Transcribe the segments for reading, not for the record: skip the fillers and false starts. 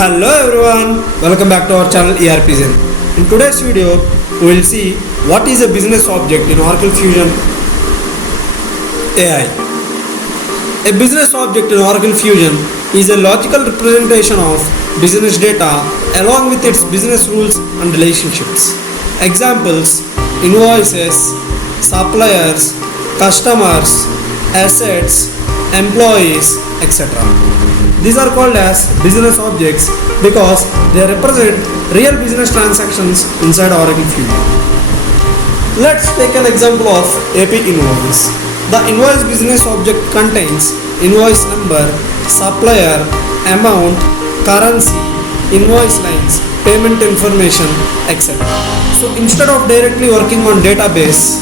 Hello everyone, welcome back to our channel ERPZEN. In today's video, we will see what is a business object in Oracle Fusion AI. A business object in Oracle Fusion is a logical representation of business data along with its business rules and relationships. Examples: invoices, suppliers, customers, assets, employees, etc. These are called as business objects because they represent real business transactions inside Oracle Fusion. Let's take an example of AP invoice. The invoice business object contains invoice number, supplier, amount, currency, invoice lines, payment information, etc. So instead of directly working on database,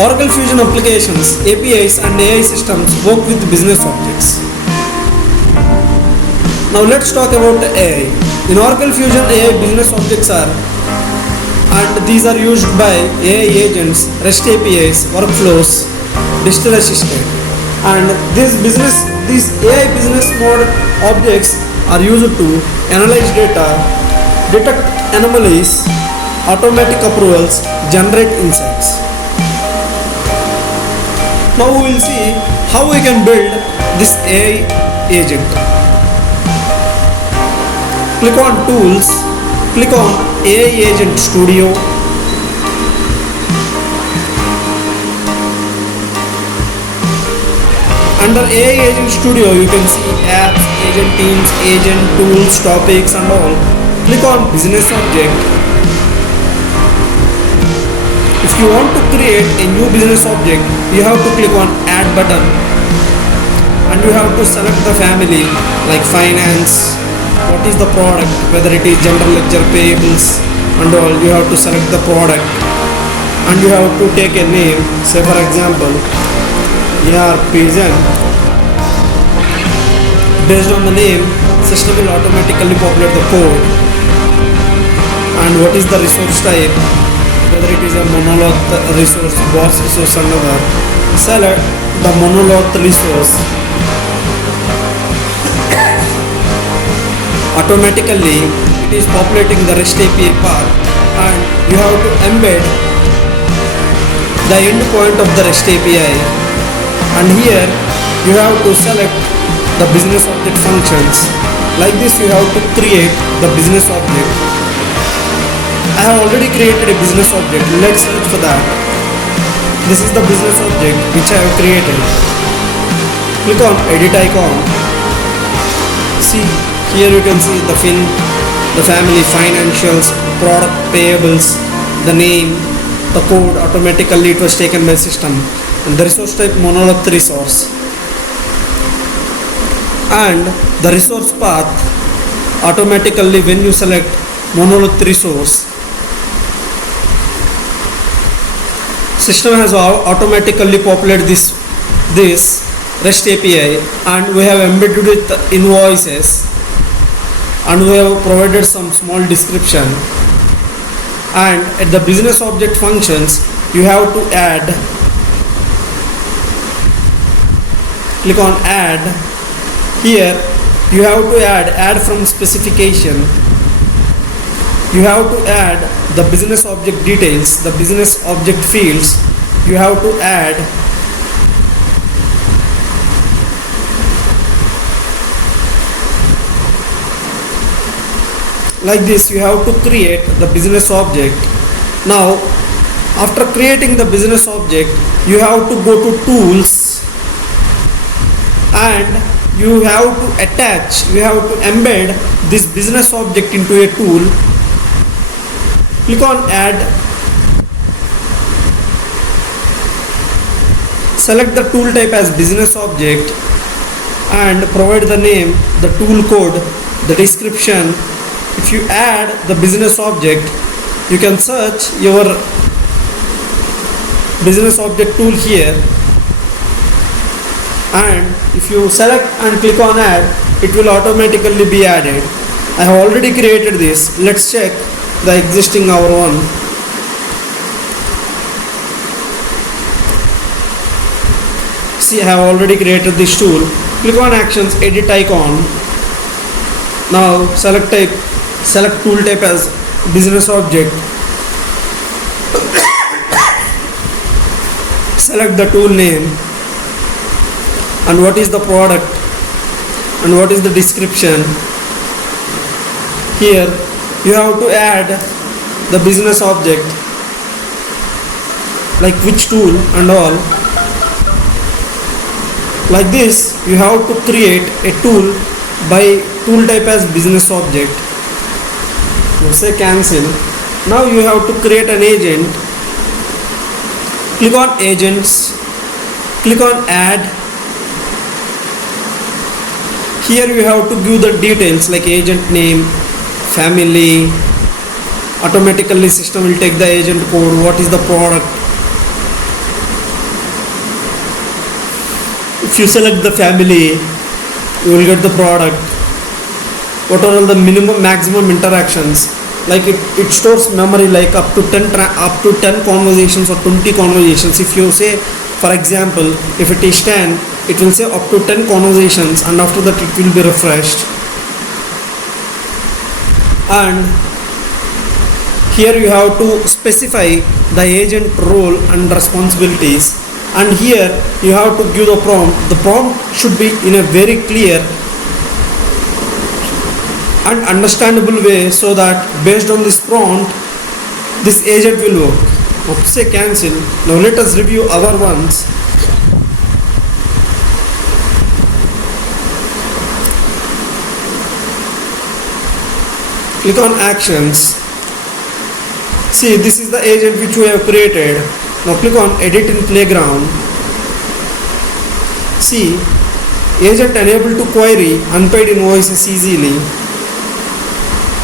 Oracle Fusion applications, APIs and AI systems work with business objects. Now let's talk about AI. In Oracle Fusion, AI business objects are, and these are used by AI agents, REST APIs, workflows, digital assistant. And these AI business mode objects are used to analyze data, detect anomalies, automatic approvals, generate insights. Now we will see how we can build this AI agent. Click on Tools, click on AI Agent Studio. Under AI Agent Studio, you can see apps, agent teams, agent tools, topics and all. Click on Business Object. If you want to create a new business object, you have to click on Add button and you have to select the family like finance, what is the product, whether it is general ledger, payables and all. You have to select the product and you have to take a name, say for example ERPZEN. Based on the name, system will automatically populate the code. And what is the resource type, whether it is a monolith resource, box resource and other. Select the monolith resource. Automatically it is populating the REST API part and you have to embed the endpoint of the REST API, and here you have to select the business object functions. Like this you have to create the business object. I have already created a business object. Let's search for that. This is the business object which I have created. Click on edit icon. See, here you can see the family, financials, product, payables, the name, the code. Automatically it was taken by system, and the resource type monolith resource, and the resource path. Automatically when you select monolith resource, system has automatically populated this REST API, and we have embedded with invoices, and we have provided some small description. And at the business object functions you have to add. Click on add. Here you have to add from specification. You have to add the business object details, the business object fields. You have to add. Like this you have to create the business object. Now after creating the business object, you have to go to tools and you have to attach, you have to embed this business object into a tool. Click on add. Select the tool type as business object and provide the name, the tool code, the description. If you add the business object, you can search your business object tool here, and if you select and click on add, it will automatically be added. I have already created this. Let's check the existing our one. See, I have already created this tool. Click on actions, edit icon. Now select tool type as business object. Select the tool name and what is the product and what is the description. Here you have to add the business object, like which tool and all. Like this you have to create a tool by tool type as business object. Now say cancel. Now you have to create an agent. Click on agents, click on add. Here you have to give the details like agent name, family. Automatically system will take the agent code, what is the product. If you select the family, you will get the product. What are all the minimum maximum interactions, like it stores memory like up to 10 conversations or 20 conversations. If you say, for example, if it is 10, it will say up to 10 conversations, and after that it will be refreshed. And here you have to specify the agent role and responsibilities, and here you have to give the prompt. The prompt should be in a very clear and understandable way, so that based on this prompt this agent will work. Now say cancel. Now let us review our ones. Click on actions. See, this is the agent which we have created. Now click on edit in playground. See, agent unable to query unpaid invoices easily.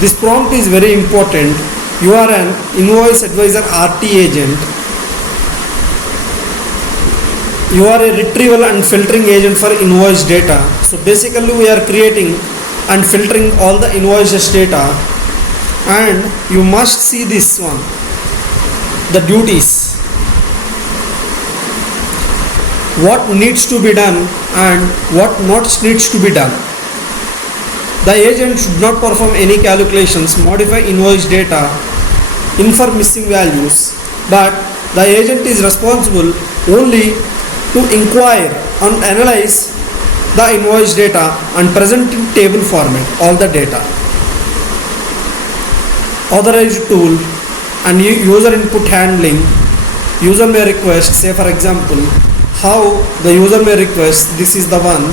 This prompt is very important. You are an invoice advisor RT agent. You are a retrieval and filtering agent for invoice data. So basically we are creating and filtering all the invoices data, and you must see this one, the duties, what needs to be done and what not needs to be done. The agent should not perform any calculations, modify invoice data, infer missing values, but the agent is responsible only to inquire and analyze the invoice data and present in table format all the data. Authorized tool and user input handling. User may request, say for example, how the user may request, this is the one.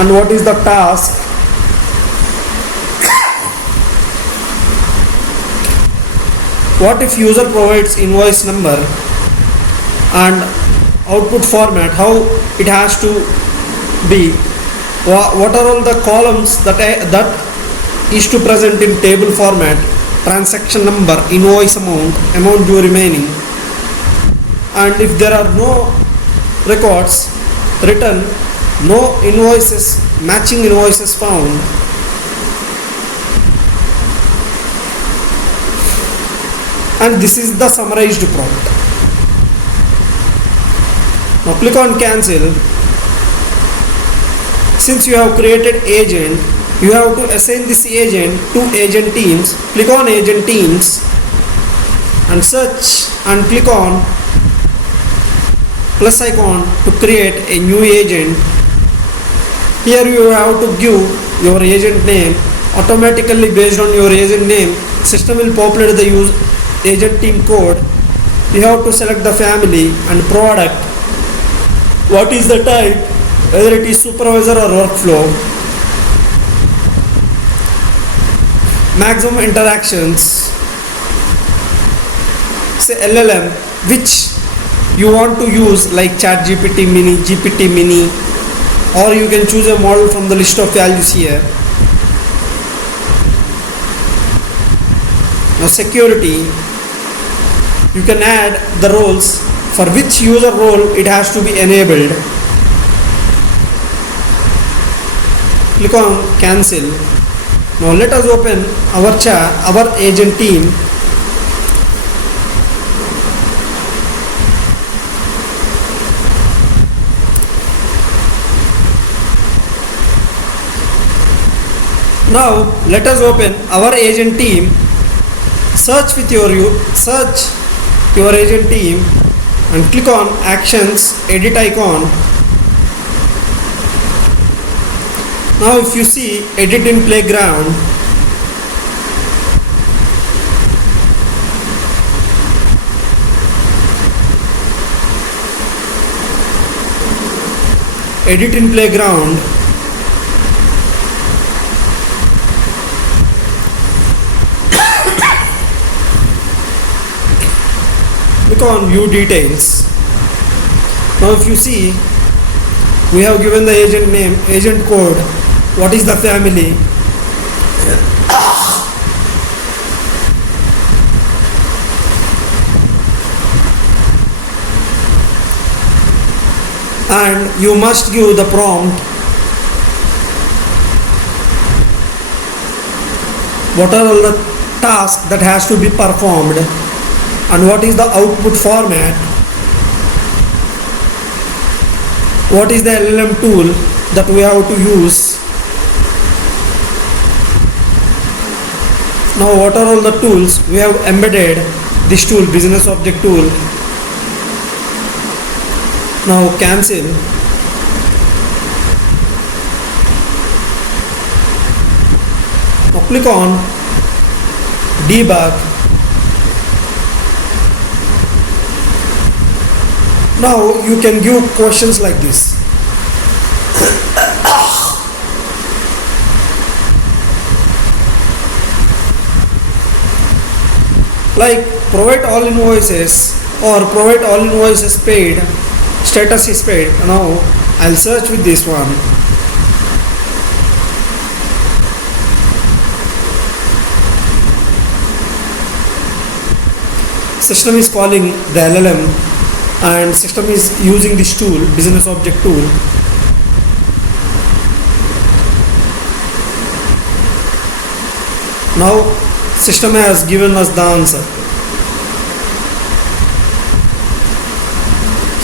And what is the task? What if user provides invoice number and output format, how it has to be? What are all the columns that is to present in table format? Transaction number, invoice amount due remaining. And if there are no records written, no invoices, matching invoices found, and this is the summarized prompt. Now click on cancel. Since you have created agent, you have to assign this agent to agent teams. Click on agent teams and search and click on plus icon to create a new agent. Here you have to give your agent name. Automatically based on your agent name, system will populate the agent team code. You have to select the family and product. What is the type, whether it is supervisor or workflow. Maximum interactions, say LLM, which you want to use, like ChatGPT Mini, GPT Mini, or you can choose a model from the list of values here. Now security, you can add the roles for which user role it has to be enabled. Click on cancel. Now let us open our agent team. Now let us open our agent team. Search your agent team and click on Actions Edit icon. Now if you see Edit in Playground, click on View Details. Now if you see, we have given the agent name, agent code, what is the family, and you must give the prompt what are all the tasks that has to be performed and what is the output format, what is the LLM tool that we have to use. Now what are all the tools we have embedded this tool, business object tool. Now cancel. Now click on debug. Now you can give questions like this. Like provide all invoices or provide all invoices paid, status is paid. Now I'll search with this one. System is calling the LLM and system is using this tool, business object tool. Now system has given us the answer.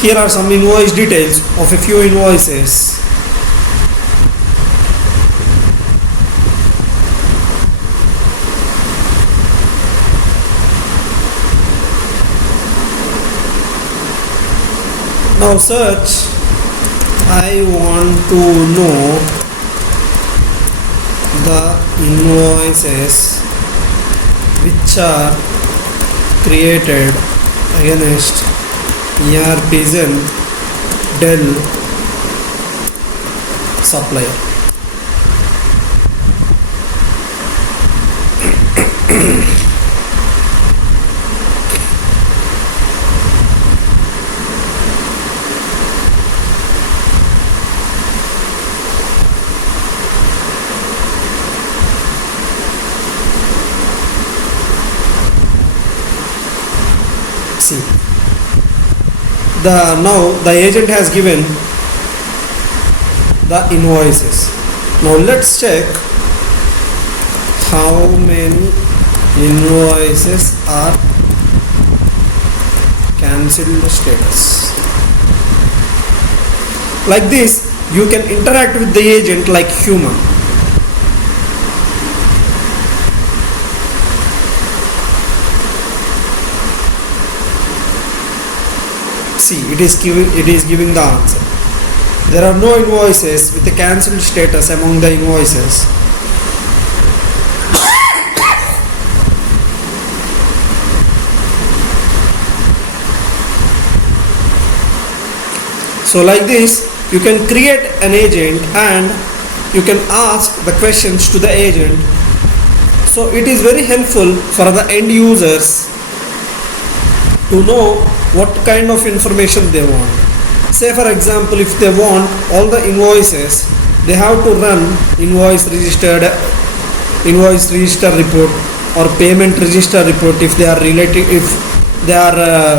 Here are some invoice details of a few invoices. Now search, I want to know the invoices which are created against ERPZEN Dell supplier. See, now the agent has given the invoices. Now let's check how many invoices are cancelled status. Like this, you can interact with the agent like human. See, it is giving the answer. There are no invoices with a cancelled status among the invoices. So like this, you can create an agent and you can ask the questions to the agent. So it is very helpful for the end users to know what kind of information they want. Say for example, if they want all the invoices, they have to run invoice register report or payment register report if they are related, if they are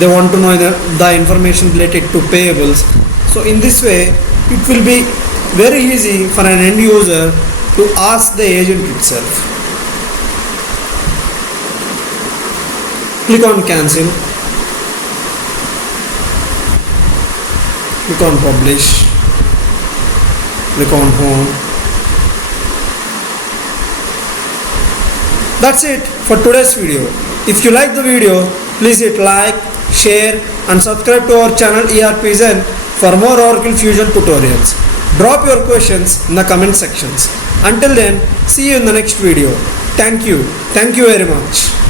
they want to know the information related to payables. So in this way, it will be very easy for an end user to ask the agent itself. Click on cancel. Click on publish. Click on home. That's it for today's video. If you like the video, please hit like, share and subscribe to our channel ERPZEN for more Oracle Fusion tutorials. Drop your questions in the comment sections. Until then, see you in the next video. Thank you. Thank you very much.